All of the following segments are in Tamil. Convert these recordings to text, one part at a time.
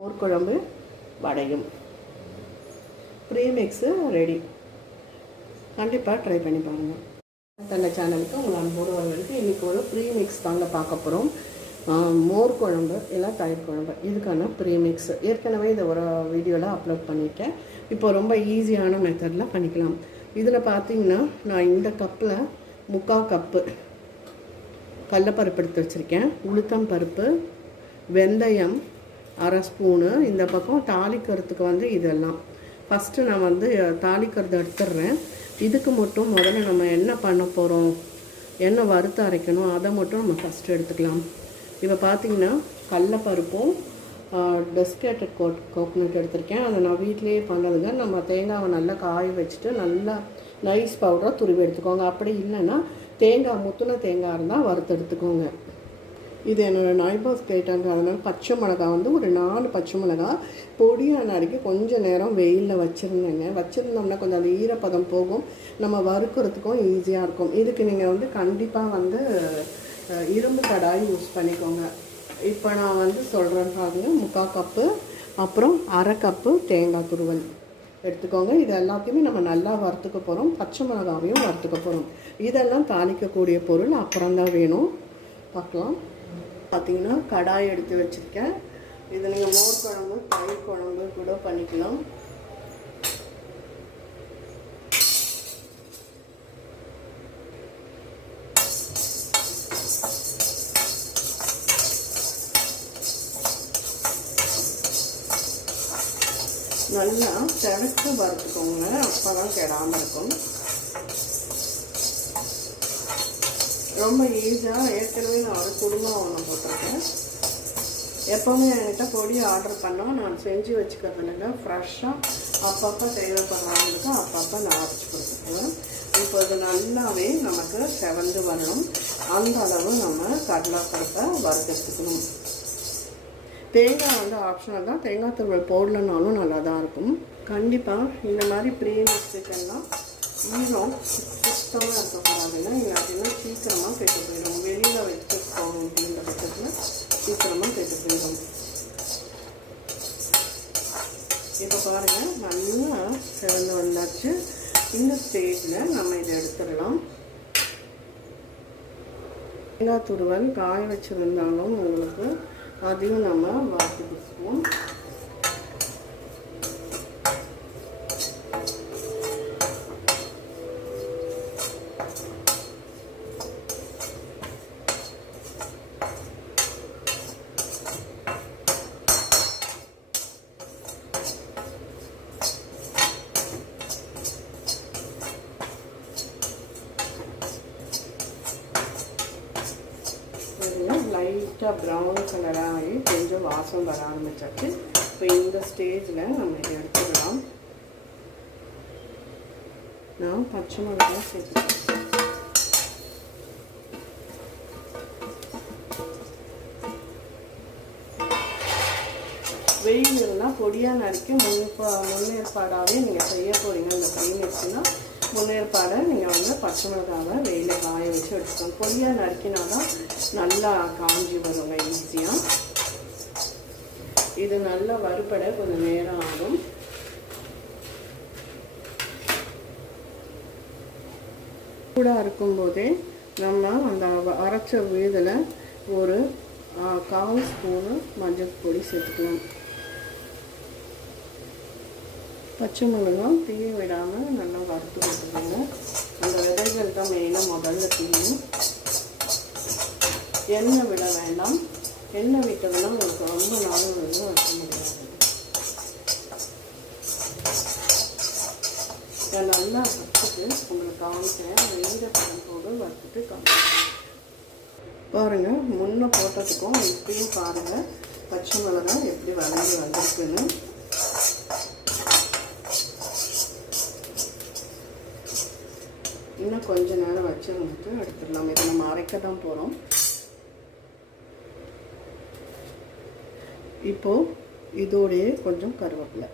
மோர்க்குழம்பு வடையும். ப்ரீமிக்ஸு ரெடி கண்டிப்பாக ட்ரை பண்ணி பாருங்கள் தன்னை சேனலுக்கு உங்கள் அன்போடு இன்றைக்கி ஒரு ப்ரீமிக்ஸ் தாங்க பார்க்க போகிறோம் மோர் குழம்பு இல்லை தயிர் குழம்பு. இதுக்கான ப்ரீமிக்ஸ் ஏற்கனவே இதை ஒரு வீடியோவில் அப்லோட் பண்ணியிருக்கேன் இப்போ ரொம்ப ஈஸியான மெத்தடில் பண்ணிக்கலாம். இதில் பார்த்தீங்கன்னா நான் இந்த கப்பில் முக்கால் கப்பு கடலப்பருப்பு எடுத்து வச்சுருக்கேன். உளுத்தம் பருப்பு வெந்தயம் அரை ஸ்பூனு இந்த பக்கம் தாளிக்கிறதுக்கு வந்து இதெல்லாம். ஃபஸ்ட்டு நான் வந்து தாளிக்கிறது எடுத்துடுறேன் இதுக்கு மட்டும் முதல்ல நம்ம என்ன பண்ண போகிறோம் என்ன வறுத்து அரைக்கணும்? அதை மட்டும் நம்ம ஃபஸ்ட்டு எடுத்துக்கலாம். இப்போ பார்த்தீங்கன்னா கடலப்பருப்பும் டெஸ்கேட்டட் கோட் கோகோனட் எடுத்திருக்கேன். அதை நான் வீட்டிலேயே பண்ணதுங்க. நம்ம தேங்காவை நல்லா காய வச்சுட்டு நல்லா நைஸ் பவுடராக துருவி எடுத்துக்கோங்க. அப்படி இல்லைன்னா தேங்காய் முத்துன தேங்காய் இருந்தால் வறுத்து எடுத்துக்கோங்க. இது என்னோடய நைபர்ஸ் கேட்டாங்க. அதனால் பச்சை மிளகா வந்து ஒரு நாலு பச்சை மிளகா பொடியாக நறுக்கி கொஞ்சம் நேரம் வெயிலில் வச்சுருந்தேங்க. வச்சுருந்தோம்னா கொஞ்சம் அந்த ஈரப்பதம் போகும். நம்ம வறுக்கிறதுக்கும் ஈஸியாக இருக்கும். இதுக்கு நீங்கள் வந்து கண்டிப்பாக வந்து இரும்பு கடாய் யூஸ் பண்ணிக்கோங்க. இப்போ நான் வந்து சொல்கிறேன் பாருங்க. முக்கால் கப்பு அப்புறம் அரை கப்பு தேங்காய் துருவல் எடுத்துக்கோங்க. இது எல்லாத்தையுமே நம்ம நல்லா வறுத்துக்க போகிறோம் பச்சை மிளகாவையும் வறுத்துக்க போகிறோம் இதெல்லாம் தாளிக்கக்கூடிய பொருள் அப்புறம் தான் வேணும். பார்க்கலாம். பார்த்தீங்கன்னா கடாய் எடுத்து வச்சுருக்கேன். இது நீங்கள் மோர் குழம்பு தயிர் குழம்பு கூட பண்ணிக்கலாம். நல்லா செவச்சு வறுத்துக்கோங்க. அப்போ தான் கெடாமல் இருக்கும். ரொம்ப ஈஸியாக ஏற்கனவே நான் ஒரு குடும்பம் ஒன்று போட்டிருக்கேன். எப்போவுமே என்கிட்ட பொடி ஆர்டர் பண்ணால் நான் செஞ்சு வச்சுக்கிறதுனால ஃப்ரெஷ்ஷாக அப்பப்போ தேவைப்படுறவங்களுக்கு அப்பப்போ நான் அரைச்சி கொடுத்துருவேன் இப்போ இது நல்லாவே நமக்கு செவந்து வரணும். அந்த அளவு நம்ம கடலைப்பருப்பை வறுத்தெடுத்துக்கணும் தேங்காய் வந்து ஆப்ஷனல் தான். தேங்காய் துருவல் போடலனாலும் நல்லா தான் இருக்கும். கண்டிப்பாக இந்த மாதிரி ப்ரீமிக்ஸுக்கெல்லாம் ஈரம் சுத்தமாக இருக்கக்கூடாது. நல்லா வந்தாச்சு. இந்த ஸ்டேஜில் நம்ம இதை எடுத்துடலாம். தேங்காய் துருவல் காய வச்சுருந்தாலும் உங்களுக்கு அதையும் நம்ம வாட்டி கொடுப்போம் லைட்டாக ப்ரௌன் கலராக ஆகி கொஞ்சம் வாசம் வர ஆரம்பிச்சாச்சு. இப்போ இந்த ஸ்டேஜில் நம்ம இதை எடுத்துக்கலாம். நான் பச்சை மிளகாய் சேர்த்துக்கிறேன். இருந்தால் பொடியாக நறுக்கி முன்னேற்பா முன்னேற்பாடாகவே நீங்கள் செய்ய போகிறீங்க இந்த ப்ரீமிக்ஸ்னா முன்னேற்பாடை நீங்கள் வந்து பச்சை மிளகாவை வெயிலில் காய வச்சு எடுத்துக்கணும் பொடியாக நறுக்கினா தான் நல்லா காஞ்சி வருங்க ஈஸியாக இது நல்லா வறுபட கொஞ்சம் நேரம் ஆகும். சூடாக இருக்கும்போதே நம்ம அந்த வ- அரைச்ச விழுதில் ஒரு கால் ஸ்பூனு மஞ்சள் பொடி சேர்த்துக்கலாம். பச்சை மிளகாய் தீய விடாமல் நல்லா வறுத்து கொடுத்துக்கோங்க அந்த விதைகள் தான் மெயினாக முதல்ல தீயும் எண்ணெய் விட வேண்டாம். எண்ணெய் விட்டதுன்னா உங்களுக்கு ரொம்ப நாள் வந்து வைக்க முடியாது. நல்லா வறுத்துட்டு உங்களுக்கு காமிச்சேன் ஈரப்பழம் போடு வறுத்துட்டு காமிச்சேன் பாருங்க முன்ன போட்டதுக்கும் இப்பயும் பாருங்கள் பச்சை மிளகாய் எப்படி வளர்ந்து வந்திருக்குன்னு. இன்னும் கொஞ்ச நேரம் வச்சு வந்துட்டு எடுத்துடலாம். இதை நம்ம அரைக்க தான் போகிறோம் இப்போ இதோடையே கொஞ்சம் கருவேப்பிலை.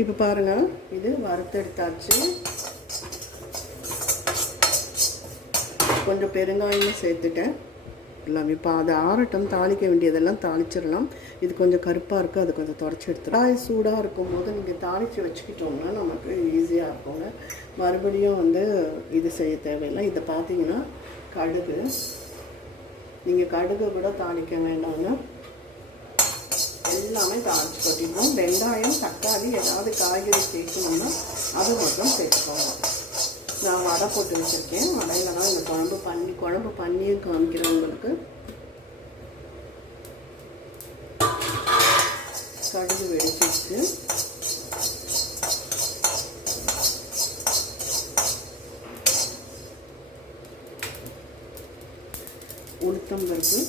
இப்போ பாருங்கள் இது வறுத்தெடுத்தாச்சு கொஞ்சம் பெருங்காயமும் சேர்த்துட்டேன். எல்லாமே இப்போ அதை ஆறட்டும் தாளிக்க வேண்டியதெல்லாம் தாளிச்சிடலாம். இது கொஞ்சம் கருப்பாக இருக்குது அது கொஞ்சம் தொடச்சி எடுத்துடும் காய் சூடாக இருக்கும்போது நீங்கள் தாளித்து வச்சுக்கிட்டோம்னா நமக்கு ஈஸியாக இருக்குங்க. மறுபடியும் வந்து இது செய்ய தேவையில்லை. இதை பார்த்தீங்கன்னா கடுகு. நீங்கள் கடுகு கூட தாளிக்க வேண்டாங்க எல்லாமே தாளித்து கொட்டிடுவோம். வெங்காயம் தக்காளி ஏதாவது காய்கறி சேர்க்கணும்னா அது மட்டும் சேர்த்துக்கோங்க. நான் வடை போட்டு வச்சுருக்கேன். வடையில தான் இந்த குழம்பு பண்ணி குழம்பு பண்ணியும் காமிக்கிறவங்களுக்கு கடுகு வெடிச்சிட்டு உளுத்தம் பருப்பு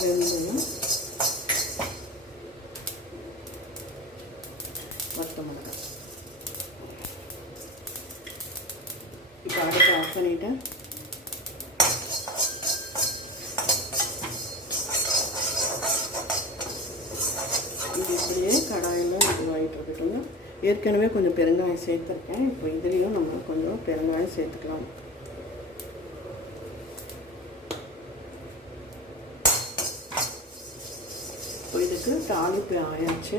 வெந்தயம் வத்த மிளகாய். இப்போ அடுப்பு ஆஃப் பண்ணிட்டேன் ஏற்கனவே கொஞ்சம் பெருங்காயம் சேர்த்துருக்கேன். இப்போ இதுலேயும் நம்ம கொஞ்சம் பெருங்காயம் சேர்த்துக்கலாம். இப்போ இதுக்கு தாளிப்பு ஆயாச்சு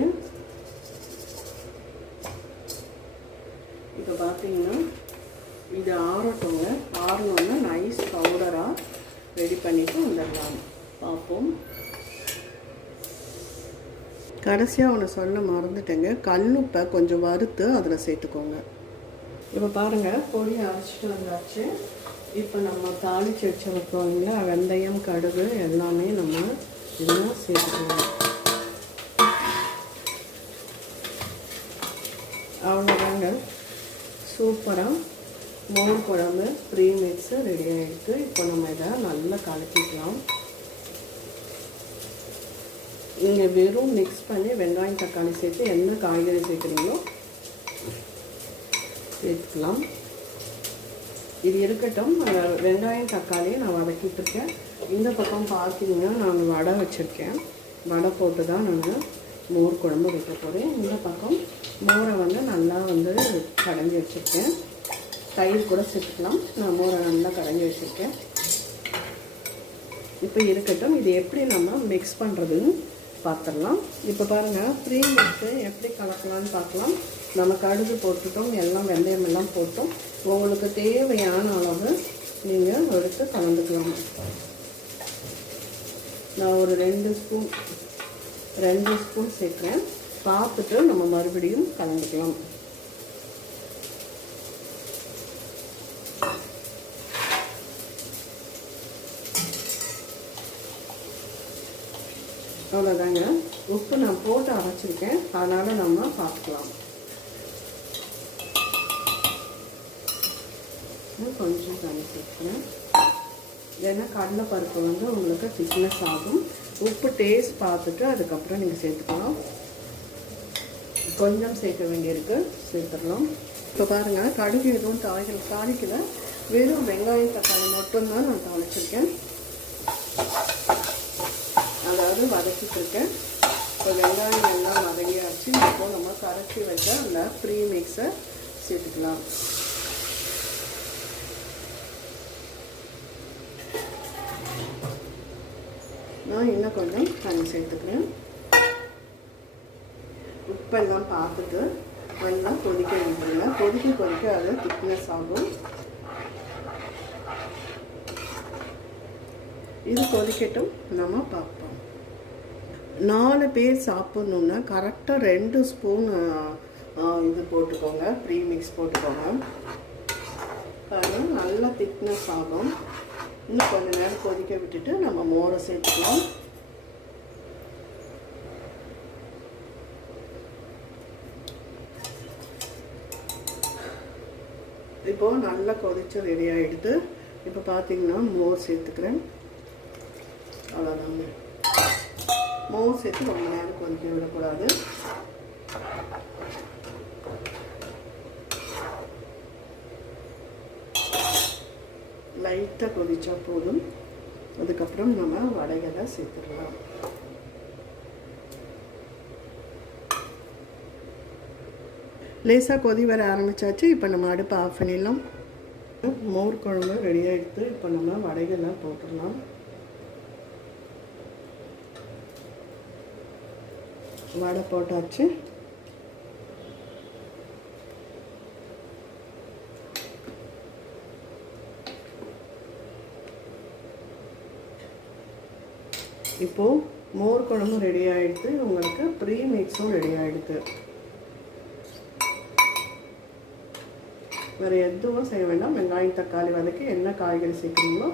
இப்போ பார்த்தீங்கன்னா இது ஆறட்டுங்க ஆறணுன்னா நைஸ் பவுடராக ரெடி பண்ணிவிட்டு வந்துடலாம் பார்ப்போம் கடைசியாக ஒன்று சொல்ல மறந்துட்டேங்க. கல்லுப்பை கொஞ்சம் வறுத்து அதில் சேர்த்துக்கோங்க. இப்போ பாருங்கள் பொடி அரைச்சிட்டு வந்தாச்சு. இப்போ நம்ம தாளிச்சு வச்ச இல்லைங்களா வெந்தயம் கடுகு எல்லாமே நம்ம இதெல்லாம் சேர்த்துக்கலாம். அவ்வளோதாங்க சூப்பராக மோர் குழம்பு ப்ரீமிக்ஸு ரெடி ஆகிடுது இப்போ நம்ம இதை நல்லா கலக்கிக்கலாம். நீங்கள் வெறும் மிக்ஸ் பண்ணி வெங்காயம் தக்காளி சேர்த்து என்ன காய்கறி சேர்க்குறீங்களோ சேர்த்துக்கலாம். இது இருக்கட்டும். வெங்காயம் தக்காளியை நான் வதக்கிட்டு இருக்கேன் இந்த பக்கம் பார்த்தீங்கன்னா நான் வடை வச்சுருக்கேன். வடை போட்டு தான் நான் மோர் குழம்பு வைக்க போகிறேன் இந்த பக்கம் மோரை வந்து நல்லா வந்து கடைஞ்சி வச்சுருக்கேன். தயிர் கூட சேர்த்துக்கலாம். நான் மோரை நல்லா கடைஞ்சி வச்சுருக்கேன். இப்போ இருக்கட்டும். இது எப்படி நம்ம மிக்ஸ் பண்ணுறதுன்னு பார்த்துடலாம். இப்போ பாருங்கள் ப்ரீ மிக்ஸு எப்படி கலக்கலாம்னு பார்க்கலாம். நம்ம கடுகு போட்டுட்டோம் எல்லாம் வெந்தயம் எல்லாம் போட்டோம். உங்களுக்கு தேவையான அளவு நீங்கள் எடுத்து கலந்துக்கலாம். நான் ஒரு ரெண்டு ஸ்பூன் ரெண்டு ஸ்பூன் சேர்க்குறேன். பார்த்துட்டு நம்ம மறுபடியும் கலந்துக்கலாம். அவ்வளோதாங்க உப்பு நான் போட்டு அரைச்சிருக்கேன். அதனால் நம்ம பார்த்துக்கலாம் கொஞ்சம் தண்ணி சேர்க்குறேன் ஏன்னா கடலைப்பருப்பு வந்து உங்களுக்கு திக்னஸ் ஆகும். உப்பு டேஸ்ட் பார்த்துட்டு அதுக்கப்புறம் நீங்கள் சேர்த்துக்கலாம். கொஞ்சம் சேர்க்க வேண்டியிருக்கு. சேர்த்துடலாம். இப்போ பாருங்கள் கடுகு எதுவும் தாளிக்கல தாளிக்கல. வெறும் வெங்காயம் தக்காளி மட்டும்தான் நான் தாளிச்சிருக்கேன். அதாவது வதக்கிட்டுருக்கேன். இப்போ வெங்காயம் எல்லாம் வதங்கியாச்சு. இப்போ நம்ம கரைச்சி வச்ச அந்த ப்ரீ மிக்ஸை சேர்த்துக்கலாம். நான் இன்னும் கொஞ்சம் தண்ணி சேர்த்துக்கிறேன். உப்பெல்லாம் பார்த்துட்டு நல்லா கொதிக்க விட்டுருங்க. கொதிக்க கொதிக்க அது திக்னஸ் ஆகும். இது கொதிக்கட்டும் நம்ம பார்ப்போம். நாலு பேர் சாப்பிட்ணுன்னா கரெக்டாக ரெண்டு ஸ்பூன் இது போட்டுக்கோங்க. ப்ரீ மிக்ஸ் போட்டுக்கோங்க. பாருங்க நல்லா திக்னஸ் ஆகும். இன்னும் கொஞ்சம் நேரம் கொதிக்க விட்டுட்டு நம்ம மோரை சேர்த்துக்கலாம். இப்போது நல்லா கொதிச்சு ரெடி ஆகிடுது இப்போ பார்த்தீங்கன்னா மோர் சேர்த்துக்கிறேன். அவ்வளோதாங்க மோர் சேர்த்து ரொம்ப நேரம் கொதிக்க விடக்கூடாது. லைட்டாக கொதிச்சா போதும். அதுக்கப்புறம் நம்ம வடைகளை சேர்த்துடலாம். லேசாக கொதி வர ஆரம்பிச்சாச்சு. இப்போ நம்ம அடுப்பை ஆஃப் பண்ணிடலாம். மோர் குழம்பு ரெடி ஆகிடுத்து இப்போ நம்ம வடைகளை போட்டுடலாம். வடை போட்டாச்சு. இப்போது மோர் குழம்பும் ரெடி ஆகிடுது உங்களுக்கு ப்ரீ மிக்ஸும் ரெடி ஆகிடுது வேறு எதுவும் செய்ய வேண்டாம். வெங்காயம் தக்காளி வதக்கி என்ன காய்கறி சேர்க்குறீங்களோ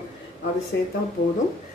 அது சேர்த்தா போதும்.